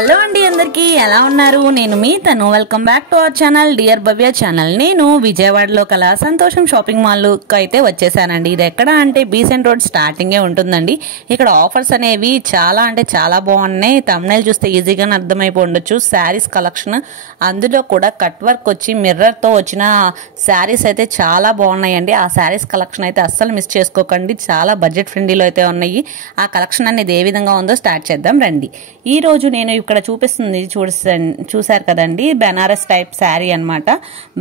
hello అండి అందరికీ ఎలా ఉన్నారు నేను మీ తను welcome back to our channel dear Bhavya channel నేను విజయవాడలో కల సంతోషం షాపింగ్ మాల్ కు అయితే వచ్చేసానండి ఇది ఎక్కడ అంటే బీసెంట్ రోడ్ స్టార్టింగే ఉంటుందండి ఇక్కడ ఆఫర్స్ అనేవి చాలా అంటే చాలా బాగున్నాయి థంబ్నెయిల్ చూస్తే ఈజీగానే అర్థమైపోయి ఉండొచ్చు శారీస్ కలెక్షన్ అందులో కూడా కట్ వర్క్ వచ్చి మిర్రర్ తో వచ్చిన శారీస్ అయితే చాలా బాగున్నాయండి ఆ శారీస్ కలెక్షన్ అయితే అస్సలు మిస్ చేసుకోకండి చాలా బడ్జెట్ ఫ్రెండ్లీలో అయితే ఉన్నాయి ఆ కలెక్షన్ అనేది ఏ విధంగా ఉందో స్టార్ట్ చేద్దాం రండి ఈ రోజు నేను ఇక్కడ చూపిస్తుంది చూసారు కదండి బెనారస్ టైప్ శారీ అన్నమాట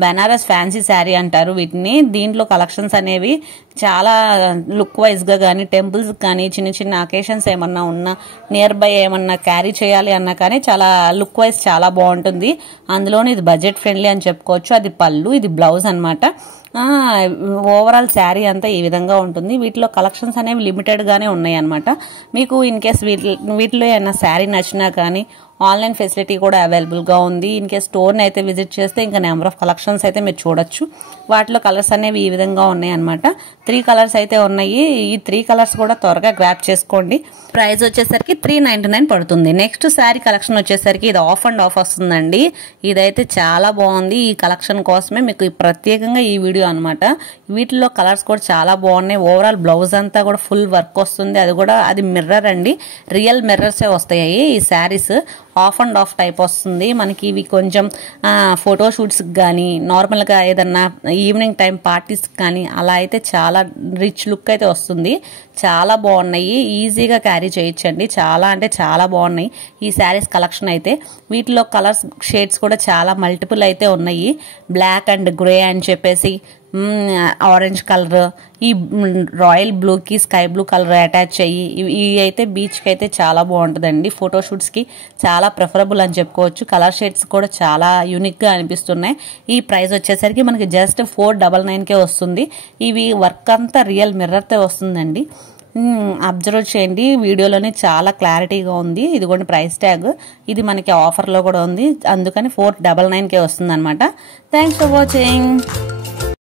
బెనారస్ ఫ్యాన్సీ శారీ అంటారు వీటిని దీంట్లో కలెక్షన్స్ అనేవి చాలా లుక్ వైజ్ గా గానీ టెంపుల్స్ కానీ చిన్న చిన్న అకేషన్స్ ఏమన్నా ఉన్నా నియర్ బై ఏమన్నా క్యారీ చేయాలి అన్నా కానీ చాలా లుక్ వైజ్ చాలా బాగుంటుంది అందులోని ఇది బడ్జెట్ ఫ్రెండ్లీ అని చెప్పుకోవచ్చు అది పళ్ళు ఇది బ్లౌజ్ అన్నమాట ఓవరాల్ శారీ అంతా ఈ విధంగా ఉంటుంది వీటిలో కలెక్షన్స్ అనేవి లిమిటెడ్ గానే ఉన్నాయి అన్నమాట మీకు ఇన్ కేస్ వీటిలో ఏమైనా శారీ నచ్చినా కానీ ఆన్లైన్ ఫెసిలిటీ కూడా అవైలబుల్ గా ఉంది ఇన్ కేస్ స్టోర్ ని అయితే విజిట్ చేస్తే ఇంకా నెంబర్ ఆఫ్ కలెక్షన్స్ అయితే మీరు చూడొచ్చు వాటిలో కలర్స్ అనేవి ఈ విధంగా ఉన్నాయి అన్నమాట 3 కలర్స్ అయితే ఉన్నాయి ఈ 3 కలర్స్ కూడా త్వరగా గ్రాప్ చేసుకోండి ప్రైస్ వచ్చేసరికి 399 పడుతుంది నెక్స్ట్ శారీ కలెక్షన్ వచ్చేసరికి ఇది ఆఫ్ అండ్ ఆఫ్ వస్తుందండి ఇదైతే చాలా బాగుంది ఈ కలెక్షన్ కోసమే మీకు ప్రత్యేకంగా ఈ వీడియో అన్నమాట వీటిలో కలర్స్ కూడా చాలా బాగున్నాయి ఓవరాల్ బ్లౌజ్ అంతా కూడా ఫుల్ వర్క్ వస్తుంది అది మిర్రర్ అండి రియల్ మిర్రర్స్ వస్తాయి ఈ saris of and of type వస్తుంది మనకి ఇవి కొంచెం ఫోటో షూట్స్ కానీ నార్మల్గా ఏదన్నా ఈవినింగ్ టైం పార్టీస్ కానీ అలా అయితే చాలా రిచ్ లుక్ అయితే వస్తుంది చాలా బాగున్నాయి ఈజీగా క్యారీ చేయొచ్చండి చాలా అంటే చాలా బాగున్నాయి ఈ శారీస్ కలెక్షన్ అయితే వీటిలో కలర్స్ షేడ్స్ కూడా చాలా మల్టిపుల్ అయితే ఉన్నాయి బ్లాక్ అండ్ గ్రే అని చెప్పేసి ఆరెంజ్ కలర్ ఈ రాయల్ బ్లూ కి స్కై బ్లూ కలర్ అటాచ్ అయ్యి ఇవి అయితే బీచ్ కి అయితే చాలా బాగుంటుందండి ఫోటోషూట్స్ కి చాలా ప్రిఫరబుల్ అని చెప్పుకోవచ్చు కలర్ షేడ్స్ కూడా చాలా యూనిక్ గా అనిపిస్తున్నాయి ఈ ప్రైస్ వచ్చేసరికి మనకి జస్ట్ 499 కే వస్తుంది ఇవి వర్క్ అంతా రియల్ మిర్రర్ తో వస్తుందండి అబ్జర్వ్ చేయండి వీడియోలోనే చాలా క్లారిటీగా ఉంది ఇదిగోండి ప్రైస్ ట్యాగ్ ఇది మనకి ఆఫర్ లో కూడా ఉంది అందుకని 499 కే వస్తుంది అనమాట థ్యాంక్స్ ఫర్ వాచింగ్